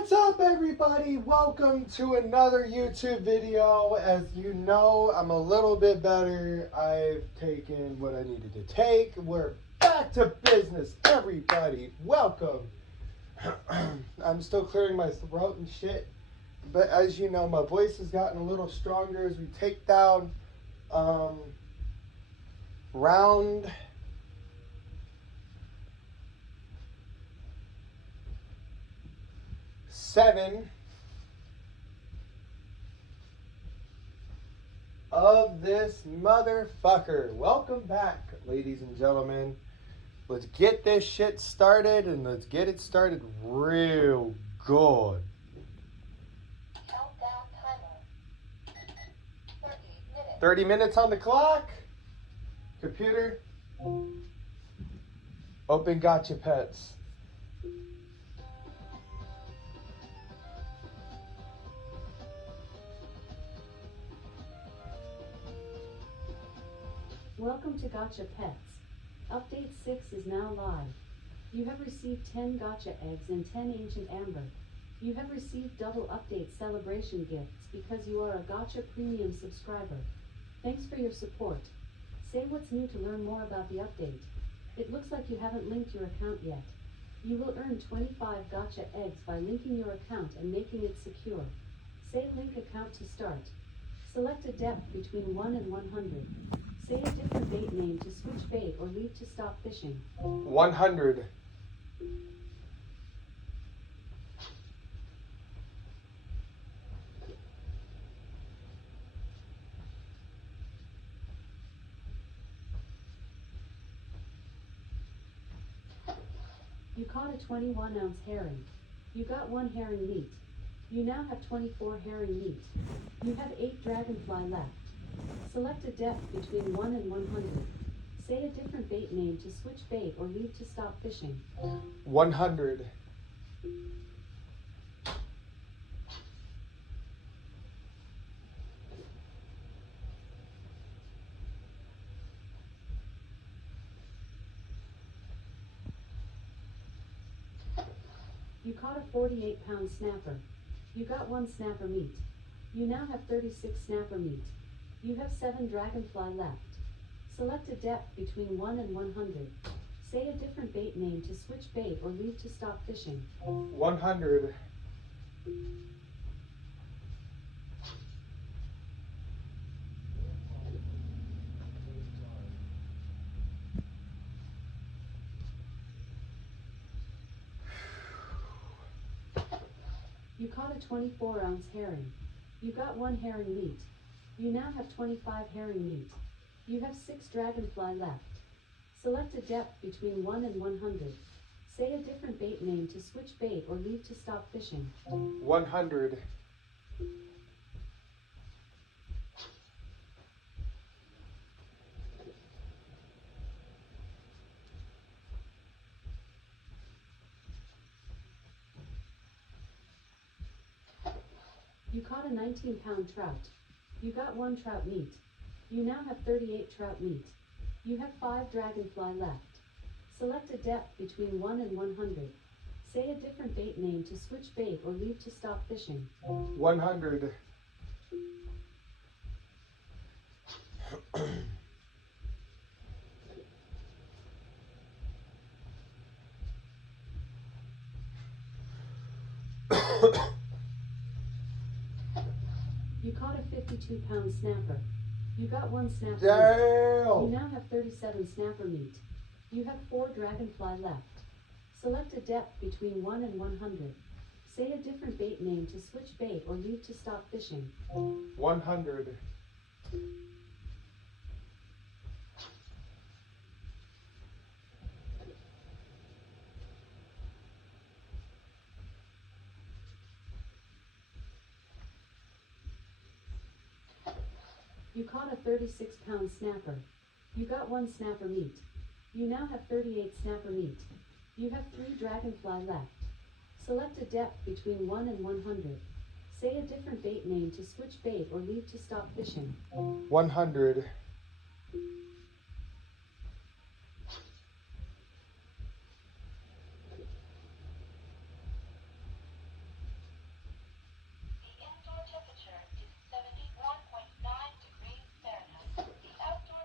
What's up, everybody? Welcome to another YouTube video. As you know, I'm a little bit better. I've taken what I needed to take. We're back to business, everybody. Welcome. I'm still clearing my throat and shit. But as you know, my voice has gotten a little stronger as we take down round 7 of this motherfucker. Welcome back, ladies and gentlemen. Let's get this shit started, and let's get it started real good. Countdown timer. 30 minutes. 30 minutes on the clock. Computer, open Gotcha Pets. Welcome to Gotcha Pets. Update 6 is now live. You have received 10 Gotcha eggs and 10 Ancient Amber. You have received double update celebration gifts because you are a Gotcha Premium subscriber. Thanks for your support. Say what's new to learn more about the update. It looks like you haven't linked your account yet. You will earn 25 Gotcha eggs by linking your account and making it secure. Say link account to start. Select a depth between 1 and 100. Say a different bait name to switch bait or leave to stop fishing. 100. You caught a 21-ounce herring. You got 1 herring meat. You now have 24 herring meat. You have 8 dragonfly left. Select a depth between 1 and 100. Say a different bait name to switch bait or leave to stop fishing. 100. You caught a 48-pound snapper. You got 1 snapper meat. You now have 36 snapper meat. You have 7 dragonfly left. Select a depth between 1 and 100. Say a different bait name to switch bait or leave to stop fishing. 100. You caught a 24-ounce herring. You got 1 herring meat. You now have 25 herring meat. You have 6 dragonfly left. Select a depth between 1 and 100. Say a different bait name to switch bait or leave to stop fishing. 100. You caught a 19-pound trout. You got 1 trout meat. You now have 38 trout meat. You have 5 dragonfly left. Select a depth between 1 and 100. Say a different bait name to switch bait or leave to stop fishing. 100. You caught a 52-pound snapper. You got 1 snapper meat. Damn. You now have 37 snapper meat. You have 4 dragonfly left. Select a depth between 1 and 100. Say a different bait name to switch bait or leave to stop fishing. 100. You caught a 36-pound snapper. You got 1 snapper meat. You now have 38 snapper meat. You have 3 dragonfly left. Select a depth between 1 and 100. Say a different bait name to switch bait or leave to stop fishing. 100.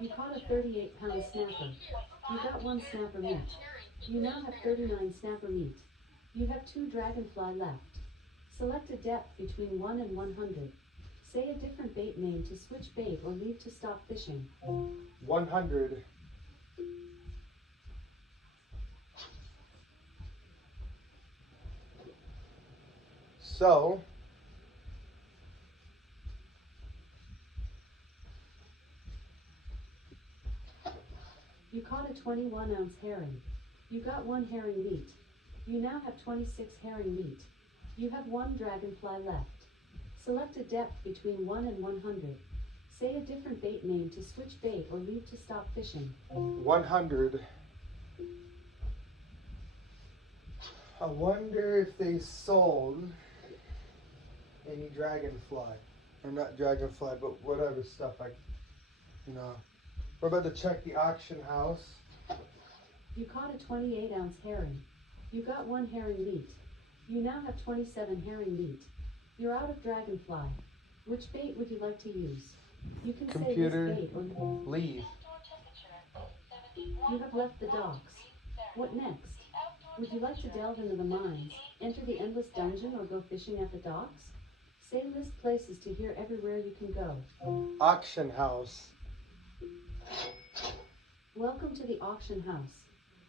You caught a 38-pound snapper. You got 1 snapper meat. You now have 39 snapper meat. You have 2 dragonfly left. Select a depth between 1 and 100. Say a different bait name to switch bait or leave to stop fishing. 100. So, you caught a 21-ounce herring. You got 1 herring meat. You now have 26 herring meat. You have 1 dragonfly left. Select a depth between 1 and 100. Say a different bait name to switch bait or leave to stop fishing. 100. I wonder if they sold any dragonfly. Or not dragonfly, but whatever stuff We're about to check the auction house. You caught a 28-ounce herring. You got 1 herring meat. You now have 27 herring meat. You're out of dragonfly. Which bait would you like to use? You can Computer, say this bait or leave. you have left the docks. What next? Would you like to delve into the mines, enter the endless dungeon, or go fishing at the docks? Say list places to hear everywhere you can go. Auction house. Welcome to the auction house.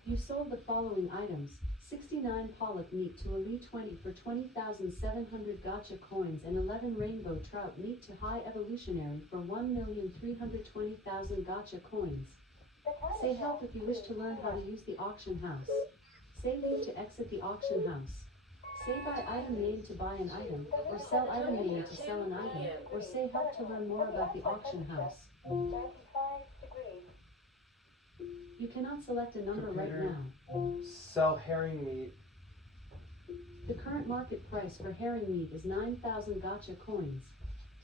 You sold the following items: 69 pollock meat to Elite 20 for 20,700 gotcha coins and 11 rainbow trout meat to High Evolutionary for 1,320,000 gotcha coins. Say help if you wish to learn how to use the auction house. Say leave to exit the auction house. Say buy item name to buy an item, or sell item name to sell an item, or say help to learn more about the auction house. 35 degrees. You cannot select a number right Computer. now. Sell herring meat. The current market price for herring meat is 9,000 gotcha coins.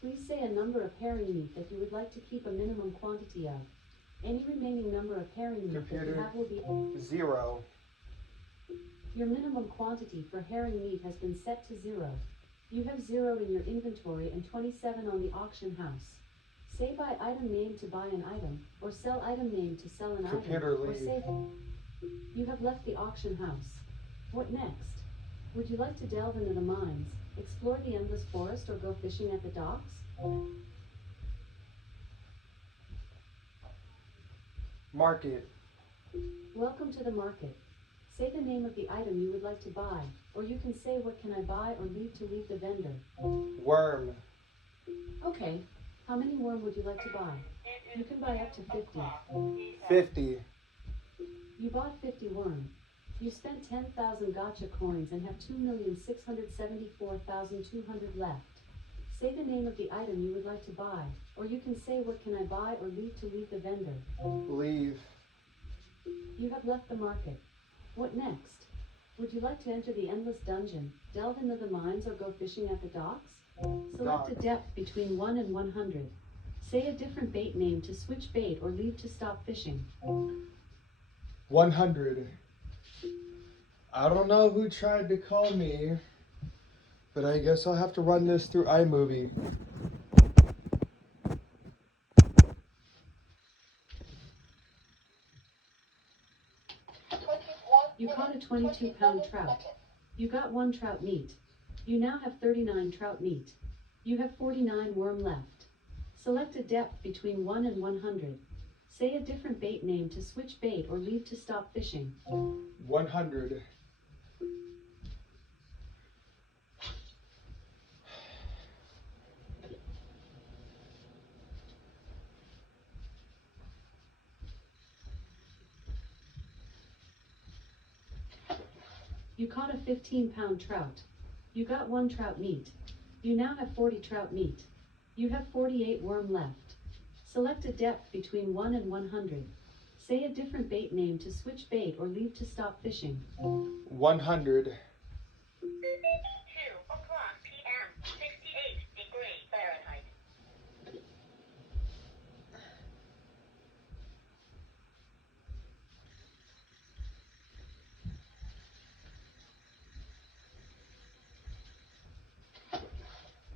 Please say a number of herring meat that you would like to keep a minimum quantity of. Any remaining number of herring meat that you Computer. have will be... 0. Your minimum quantity for herring meat has been set to 0. You have 0 in your inventory and 27 on the auction house. Say buy item name to buy an item, or sell item name to sell an Computer, item, or leave. say... You have left the auction house. What next? Would you like to delve into the mines, explore the endless forest, or go fishing at the docks? Market. Welcome to the market. Say the name of the item you would like to buy, or you can say what can I buy or leave to leave the vendor. Worm. Okay, how many worm would you like to buy? You can buy up to 50. 50. You bought 50 worm. You spent 10,000 gotcha coins and have 2,674,200 left. Say the name of the item you would like to buy, or you can say what can I buy or leave to leave the vendor. Leave. You have left the market. What next? Would you like to enter the endless dungeon, delve into the mines, or go fishing at the docks? Select a Docks. depth between 1 and 100. Say a different bait name to switch bait or leave to stop fishing. 100. I don't know who tried to call me, but I guess I'll have to run this through iMovie. You caught a 22-pound trout. You got 1 trout meat. You now have 39 trout meat. You have 49 worm left. Select a depth between 1 and 100. Say a different bait name to switch bait or leave to stop fishing. 100. You caught a 15-pound trout. You got 1 trout meat. You now have 40 trout meat. You have 48 worm left. Select a depth between 1 and 100. Say a different bait name to switch bait or leave to stop fishing. 100. 2 o'clock p.m. 68 degrees Fahrenheit.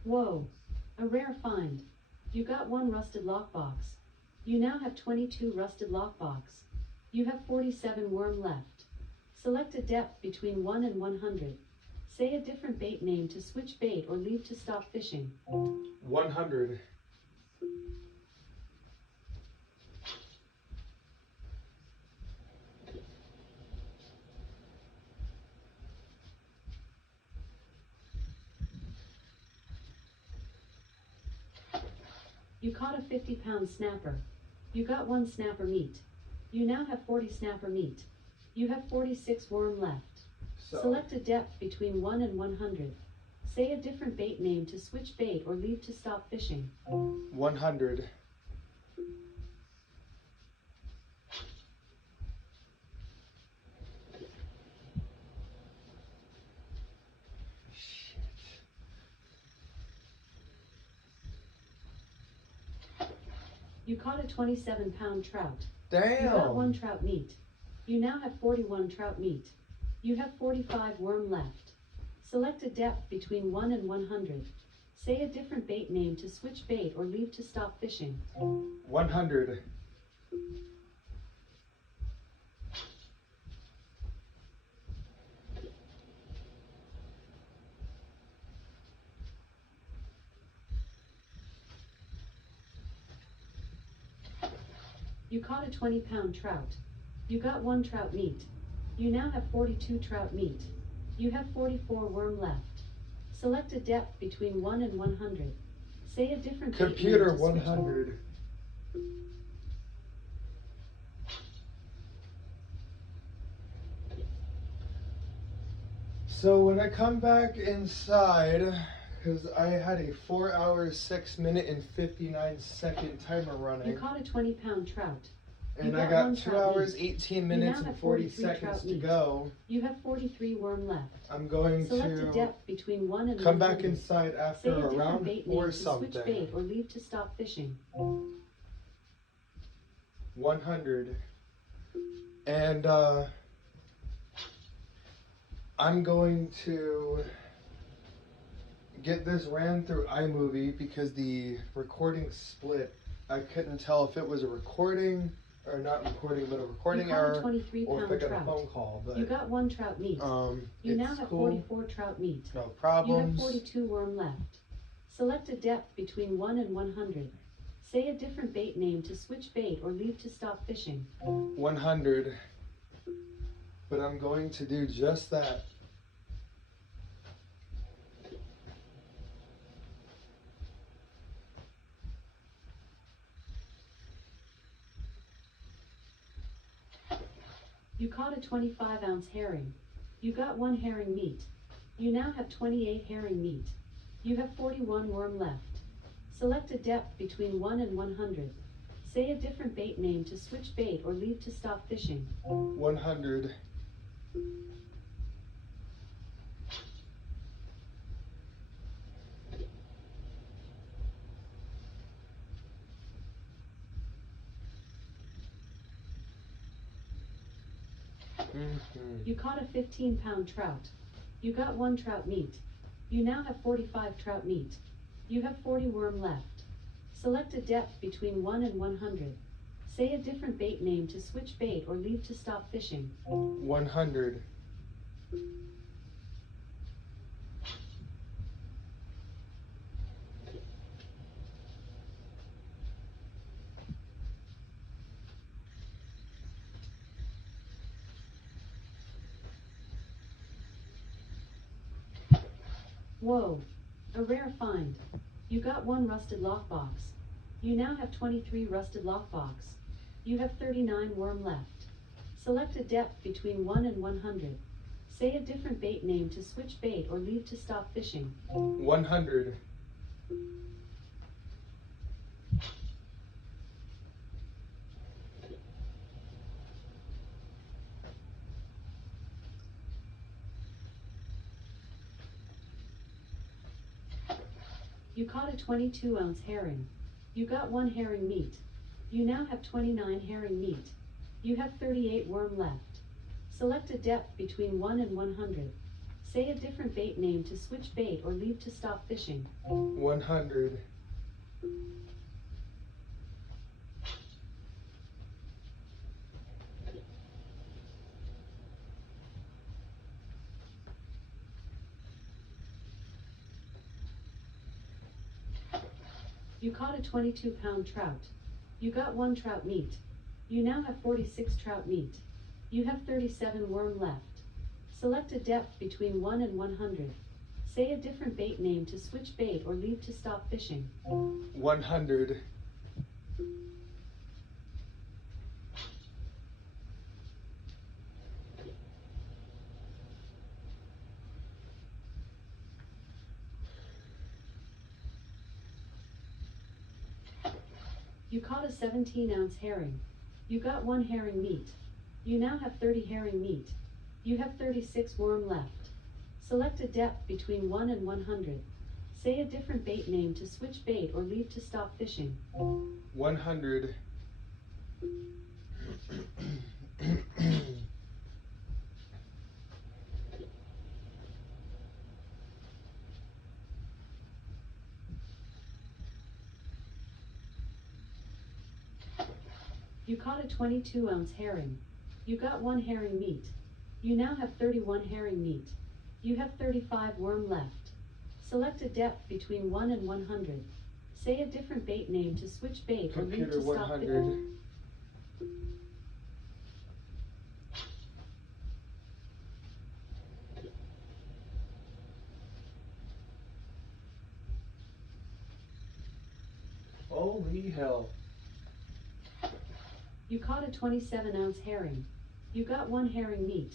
Whoa, a rare find. You got 1 rusted lockbox. You now have 22 rusted lockbox. You have 47 worm left. Select a depth between 1 and 100. Say a different bait name to switch bait or leave to stop fishing. 100. You caught a 50-pound snapper. You got 1 snapper meat. You now have 40 snapper meat. You have 46 worm left. So, Select a depth between 1 and 100. Say a different bait name to switch bait or leave to stop fishing. 100. You caught a 27-pound trout. Damn. You got 1 trout meat. You now have 41 trout meat. You have 45 worm left. Select a depth between 1 and 100. Say a different bait name to switch bait or leave to stop fishing. 100. You caught a 20-pound trout. You got 1 trout meat. You now have 42 trout meat. You have 44 worm left. Select a depth between 1 and 100. Say a different bait name Computer to switch. 100. So when I come back inside, because I had a 4 hour, 6 minute, and 59-second timer You running, caught a 20-pound trout. and you I got got 1 2 trout hours, meat. 18 now minutes, and have 40 43 seconds trout to meat. go, You have 43 worm left. I'm going Select a to depth between 1 and come 100. back inside Say after a a different round bait name or to switch something. bait or leave to stop fishing. 100. And I'm going to get this ran through iMovie because the recording split. I couldn't tell if it was a recording or not recording, but a recording You caught a error or 23-pound if I got a trout. phone call. But You got 1 trout meat. You it's now have cool. 44 trout meat. No You have problems. 42 worm left. Select a depth between 1 and 100. Say a different bait name to switch bait or leave to stop fishing. 100. But I'm going to do just that. You caught a 25-ounce herring. You got 1 herring meat. You now have 28 herring meat. You have 41 worm left. Select a depth between 1 and 100. Say a different bait name to switch bait or leave to stop fishing. 100. You caught a 15-pound trout. You got 1 trout meat. You now have 45 trout meat. You have 40 worm left. Select a depth between 1 and 100. Say a different bait name to switch bait or leave to stop fishing. 100. Whoa, a rare find. You got 1 rusted lockbox. You now have 23 rusted lockbox. You have 39 worm left. Select a depth between 1 and 100. Say a different bait name to switch bait or leave to stop fishing. 100. You caught a 22-ounce herring. You got 1 herring meat. You now have 29 herring meat. You have 38 worm left. Select a depth between 1 and 100. Say a different bait name to switch bait or leave to stop fishing. 100. You caught a 22-pound trout. You got 1 trout meat. You now have 46 trout meat. You have 37 worm left. Select a depth between 1 and 100. Say a different bait name to switch bait or leave to stop fishing. 100. You caught a 17-ounce herring. You got 1 herring meat. You now have 30 herring meat. You have 36 worm left. Select a depth between 1 and 100. Say a different bait name to switch bait or leave to stop fishing. 100. You caught a 22-ounce herring. You got 1 herring meat. You now have 31 herring meat. You have 35 worm left. Select a depth between 1 and 100. Say a different bait name to switch bait or leave Computer to stop 100. fishing. Holy hell. You caught a 27-ounce herring. You got 1 herring meat.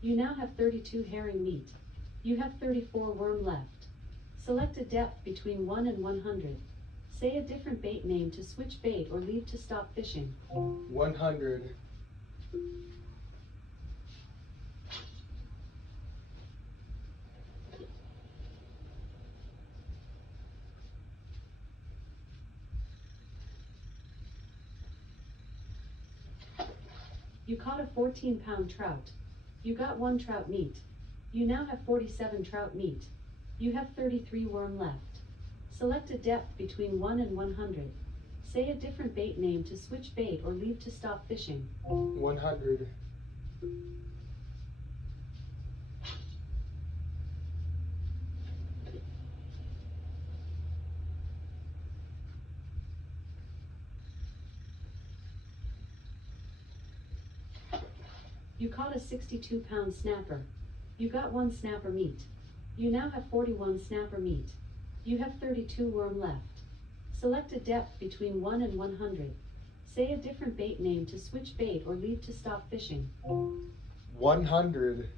You now have 32 herring meat. You have 34 worm left. Select a depth between 1 and 100. Say a different bait name to switch bait or leave to stop fishing. 100. You caught a 14-pound trout. You got 1 trout meat. You now have 47 trout meat. You have 33 worm left. Select a depth between 1 and 100. Say a different bait name to switch bait or leave to stop fishing. 100. You caught a 62-pound snapper. You got 1 snapper meat. You now have 41 snapper meat. You have 32 worm left. Select a depth between 1 and 100. Say a different bait name to switch bait or leave to stop fishing. 100.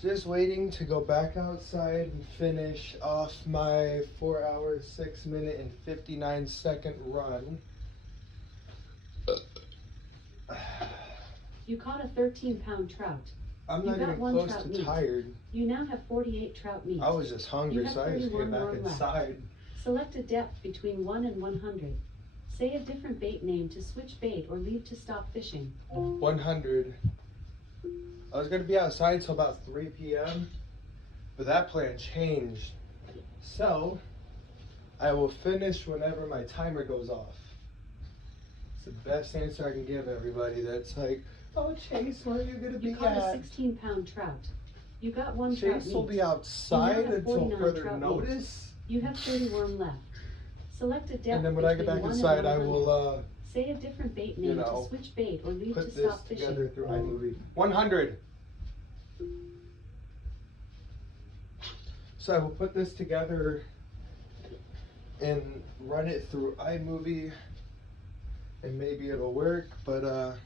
Just waiting to go back outside and finish off my 4 hour, 6 minute, and 59 second run. You caught a 13-pound trout. I'm You not got even 1 close trout to meat. tired. You now have 48 trout meat. I was just hungry, You have so I just 31 came back worm left. inside. Select a depth between 1 and 100. Say a different bait name to switch bait or leave to stop fishing. 100. I was gonna be outside till about 3 p.m., but that plan changed. So, I will finish whenever my timer goes off. It's the best answer I can give everybody that's like, oh, Chase, where are you gonna be You caught a at? 16-pound trout. You got 1 trout Chase meat. will be outside You now have until 49 further trout meat. notice. You have 30 worm left. Select a depth And then when I get between back 1 and inside, I 100. will Say a different bait you name know, to switch bait or leave to put this stop fishing. together through iMovie. 100. So I will put this together and run it through iMovie, and maybe it'll work, but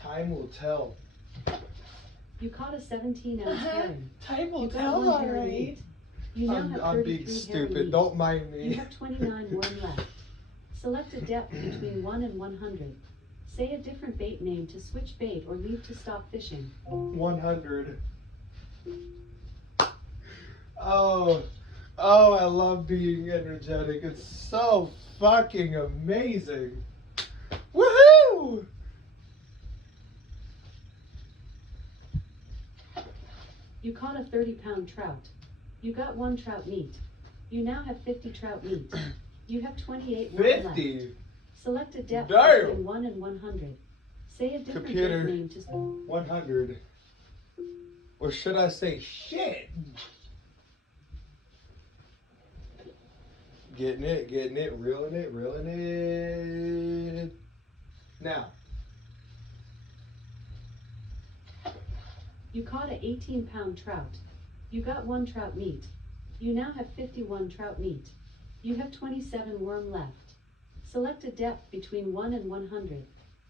time will tell. You caught a 17-ounce herring. Time will You got 1 herring meat. You now have I'm 33 being herring stupid. meat. Don't mind You me. have 29 worm left. Select a depth between 1 and 100. Say a different bait name to switch bait or leave to stop fishing. 100. Oh, I love being energetic. It's so fucking amazing. Woohoo! You caught a 30-pound trout. You got 1 trout meat. You now have 50 trout meat. You have 28 worm left. 50. Select a depth Damn. between 1 and 100. Say a different Computer. bait name to 100. Or should I say shit? Getting it, reeling it. Now. You caught an 18-pound trout. You got 1 trout meat. You now have 51 trout meat. You have 27 worm left. Select a depth between 1 and 100.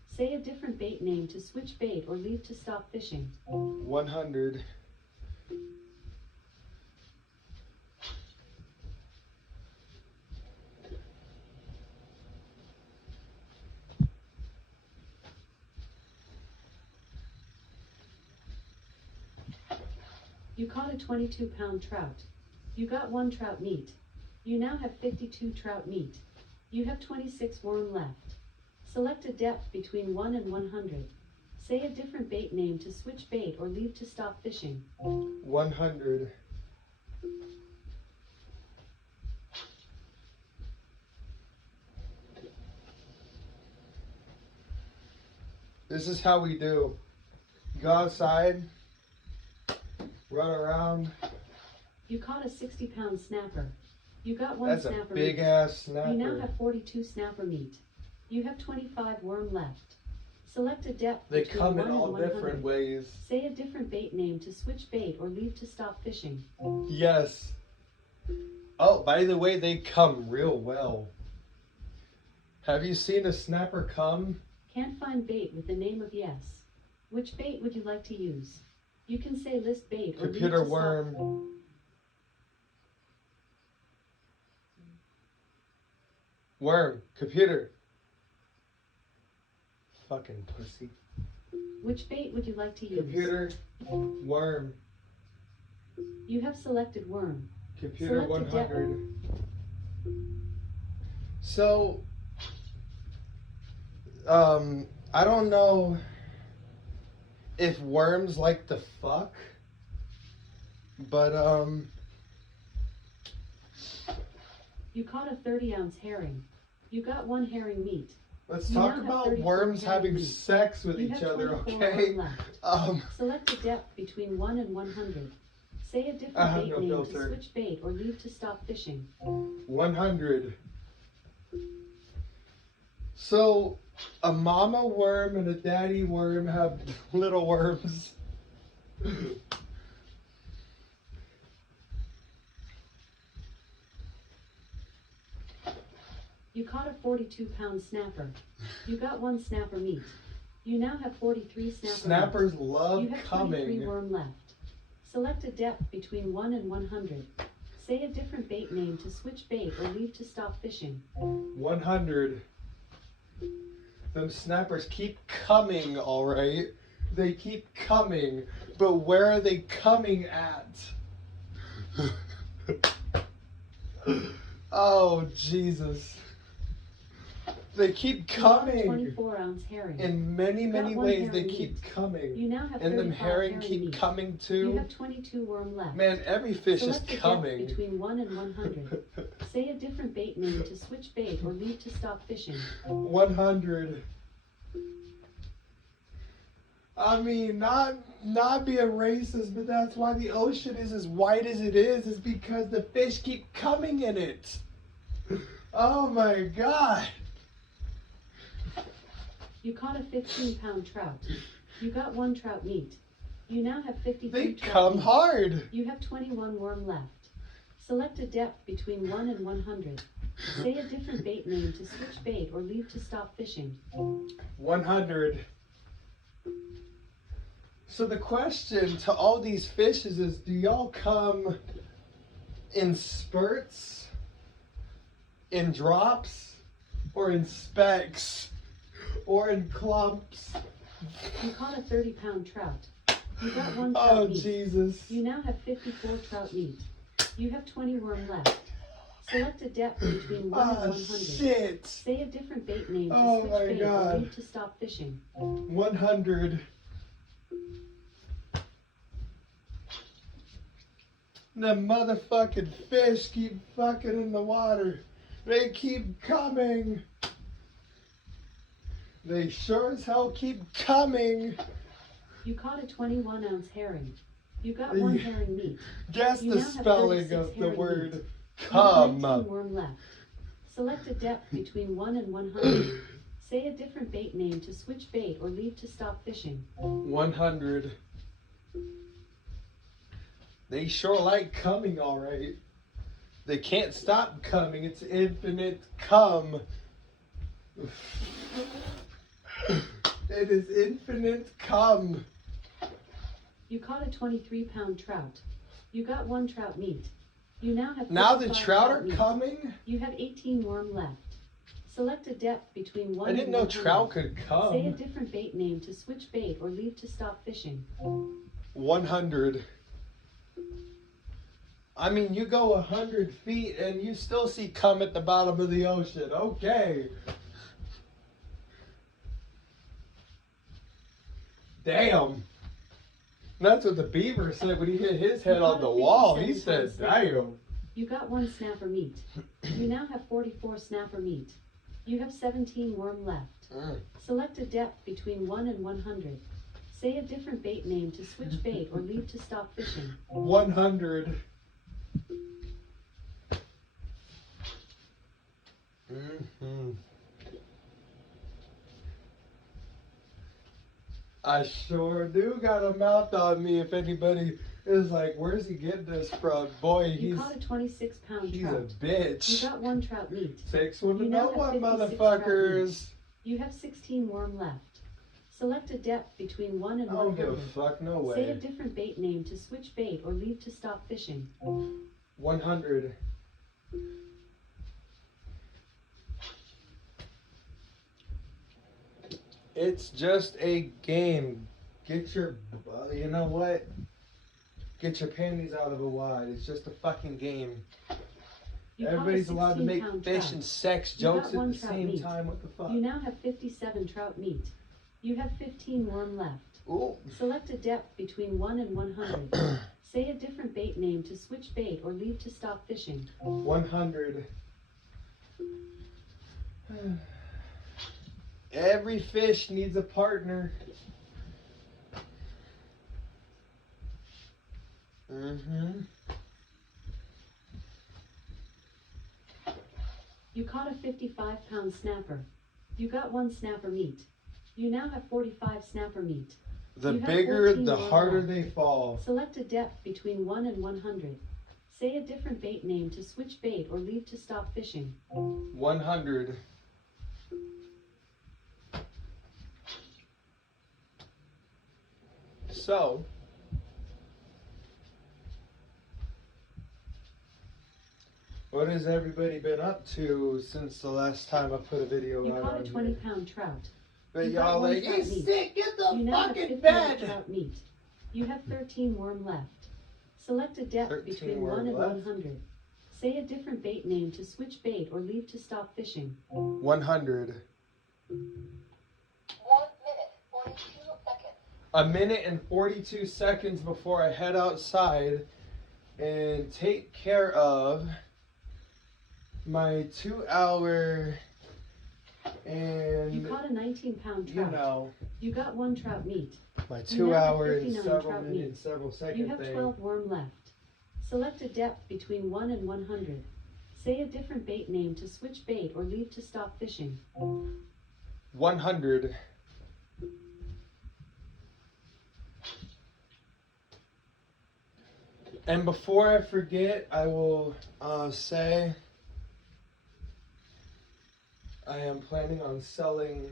Say a different bait name to switch bait or leave to stop fishing. 100. You caught a 22-pound trout. You got 1 trout meat. You now have 52 trout meat. You have 26 worm left. Select a depth between 1 and 100. Say a different bait name to switch bait or leave to stop fishing. 100. This is how we do. Go outside, run around. You caught a 60-pound snapper. You got 1 That's snapper a big meat. ass snapper. You now have 42 snapper meat. You have 25 worm left. Select a depth They between come 1 in and all 100. different ways. Say a different bait name to switch bait or leave to stop fishing. Yes. Oh, by the way, they come real well. Have you seen a snapper come? Can't find bait with the name of yes. Which bait would you like to use? You can say list bait or leave Computer to stop. worm. Worm. Computer. Fucking pussy. Which bait would you like to use? Computer. Worm. You have selected worm. Computer Select a depth. 100. So, I don't know if worms like to fuck, but You caught a 30-ounce herring. You got 1 herring meat. let's You talk now have about 34 worms herring having meat. sex with You each have other, 24 okay? worm left. Select a depth between 1 and 100. Say a I different have bait no name filter. to switch bait or leave to stop fishing. 100. So, a mama worm and a daddy worm have little worms. You caught a 42-pound snapper. You got 1 snapper meat. You now have 43 snapper Snappers meat. love You have 23 coming. worm left. Select a depth between 1 and 100. Say a different bait name to switch bait or leave to stop fishing. 100. Them snappers keep coming, alright? They keep coming, but where are they coming at? Oh, Jesus. They keep You caught a coming. 24-ounce herring. In many, Got many 1 ways, they herring keep meat. coming. You now have And them 35 herring keep meat. coming You too. have 22 worm left. Man, every fish Select is a depth coming. between 1 and 100. Say a different bait name to switch bait or leave to stop fishing. 100. I mean, not being racist, but that's why the ocean is as white as it is because the fish keep coming in it. Oh my God. You caught a 15-pound trout. You got 1 trout meat. You now have 53 They trout come meat. hard. You have 21 worm left. Select a depth between 1 and 100. Say a different bait name to switch bait or leave to stop fishing. 100. So the question to all these fishes is, do y'all come in spurts, in drops, or in specks, or in clumps? You caught a 30-pound trout. You got 1 trout Oh, meat. Jesus. You now have 54 trout meat. You have 20 worm left. Select a depth between 1 and Oh, 100. shit. Say a different bait name to Oh switch my bait God. or leave to stop fishing. 100. The motherfucking fish keep fucking in the water. They keep coming. They sure as hell keep coming. You caught a 21-ounce herring. You got 1 herring meat. Guess You the now have spelling 36 of the herring word. meat. You have 19 Come. worm left. Select a depth between 1 and 100. Say a different bait name to switch bait or leave to stop fishing. 100. They sure like coming, alright. They can't stop coming. It's infinite come. It is infinite come. You caught a 23-pound trout. You got 1 trout meat. You now have Now the 55 trout are meat. coming? You have 18 worm left. Select a depth between 1 I didn't and know 100. trout could Say a come. different bait name to switch bait or leave to stop fishing. 100. I mean, you go 100 feet and you still see cum at the bottom of the ocean. Okay. Damn. That's what the beaver said when he hit his head on the wall. He said, damn. You got 1 snapper meat. You now have 44 snapper meat. You have 17 worm left. Select a depth between 1 and 100. Say a different bait name to switch bait or leave to stop fishing. 100. I sure do got a mouth on me. If anybody is like, where's he getting this from? Boy, You he's caught a 26-pound a trout. You bitch. got 1 trout meat. Takes one to You know now what, have 56 trout motherfuckers. You have 16 worm left. Select a depth between 1 and I don't give a 100. fuck, no Say a way. different bait name to switch bait or leave to stop fishing. 100. It's just a game. Get your, you know what? Get your panties out of a wad. It's just a fucking game. You caught a Everybody's allowed to make 16-pound fish trout. and sex You got jokes at 1 the trout same meat. time. What the fuck? You now have 57 trout meat. You have 15 worm left. Ooh. Select a depth between 1 and 100. Say a different bait name to switch bait or leave to stop fishing. 100. Every fish needs a partner. You caught a 55-pound snapper. You got 1 snapper meat. You now have 45 snapper meat. The You have bigger, 14 the worm harder left. they fall. Select a depth between 1 and 100. Say a different bait name to switch bait or leave to stop fishing. 100. So, what has everybody been up to since the last time I put a video You out caught a on here? 20-pound trout. But You got y'all 1 like, trout he's meat. sick, get the You now have fucking 58 bed! trout meat. You have 13 worm left. Select a depth 13 between worm 1 and left. 100. Say a different bait name to switch bait or leave to stop fishing. 100. 1 minute, 42 seconds. A minute and 42 seconds before I head outside and take care of my 2-hour and, You caught a 19-pound you trout. know, You got 1 trout meat. my You now have 2-hour and 59 several trout minute, meat. several You second have thing. 12 worm left. Select a depth between 1 and 100. Say a different bait name to switch bait or leave to stop fishing. 100. And before I forget, I will say I am planning on selling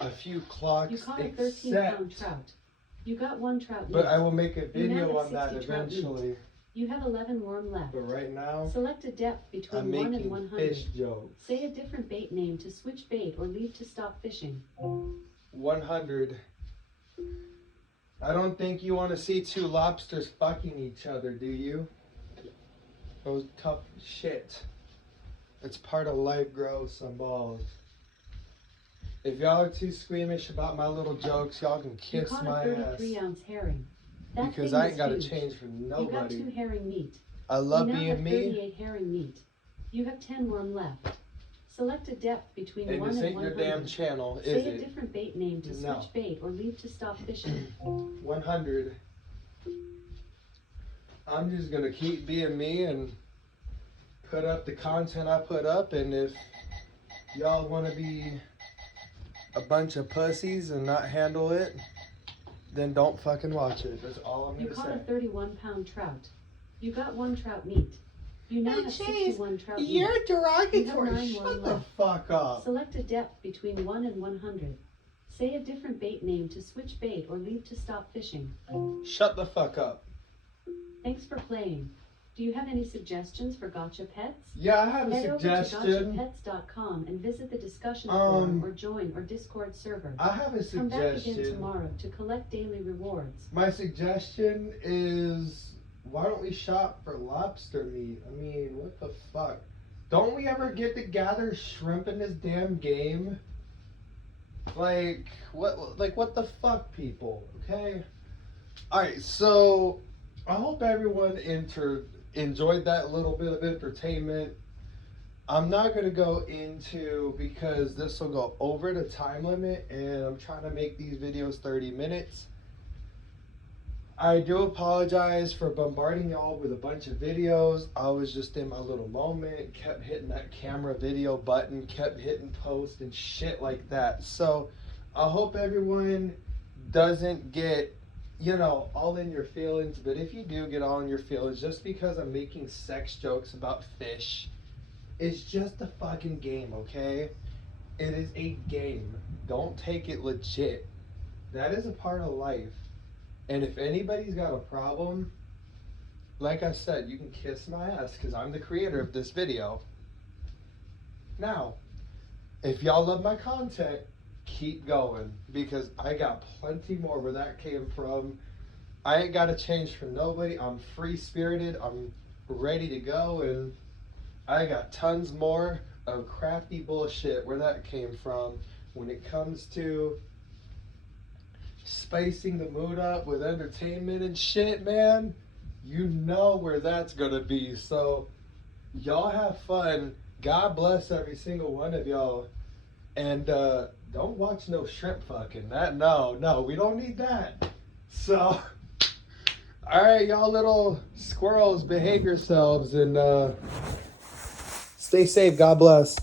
a few clocks, You caught a except, 13-pound trout. You got 1 trout meat. but I will make a You now video have on that 60 trout meat. eventually. You have 11 worm left. But right now, Select a depth between I'm 1 and making 100. fish jokes. Say a different bait name to switch bait or leave to stop fishing. 100. I don't think you want to see 2 lobsters fucking each other, do you? Those tough shit. It's part of life, grow some balls. If y'all are too squeamish about my little jokes, y'all can You kiss caught my a ass. 33-ounce herring. That Because thing I is ain't got to huge. change for You got 2 nobody. herring meat. I love you now have being me. 38 herring meat. You have 10 worm left. Select a depth between And 1 this and ain't your 100. damn channel, Say is a it? different bait name to No. switch bait or leave to stop fishing. 100. I'm just gonna keep being me and put up the content I put up, and if y'all want to be a bunch of pussies and not handle it, then don't fucking watch it. That's all I'm You gonna caught say. a 31-pound trout. You got 1 trout meat. You now Hey, have jeez, 61 trout meat. You're You have derogatory. 9 Shut more the left. fuck up. Select a depth between 1 and 100. Say a different bait name to switch bait or leave to stop fishing. Shut the fuck up. Thanks for playing. Do you have any suggestions for gotcha pets? Yeah, I have a Head over to suggestion. gotchapets.com and visit the discussion Um, forum or join our Discord server. I have a Come back again suggestion. tomorrow to collect daily rewards. My suggestion is, why don't we shop for lobster meat? I mean, what the fuck? Don't we ever get to gather shrimp in this damn game? Like what the fuck, people? Okay. All right, so I hope everyone enjoyed that little bit of entertainment. I'm not gonna go into, because this will go over the time limit, and I'm trying to make these videos 30 minutes. I do apologize for bombarding y'all with a bunch of videos. I was just in my little moment, kept hitting that camera video button, kept hitting post and shit like that. So I hope everyone doesn't get, all in your feelings. But if you do get all in your feelings, just because I'm making sex jokes about fish, it's just a fucking game, okay? It is a game. Don't take it legit. That is a part of life. And if anybody's got a problem, like I said, you can kiss my ass, because I'm the creator of this video. Now, if y'all love my content, keep going, because I got plenty more where that came from. I ain't got to change for nobody. I'm free-spirited. I'm ready to go, and I got tons more of crafty bullshit where that came from when it comes to spicing the mood up with entertainment and shit, man. You know where that's gonna be. So y'all have fun. God bless every single one of y'all. And don't watch no shrimp fucking. No, we don't need that. So alright, y'all little squirrels, behave yourselves and stay safe. God bless.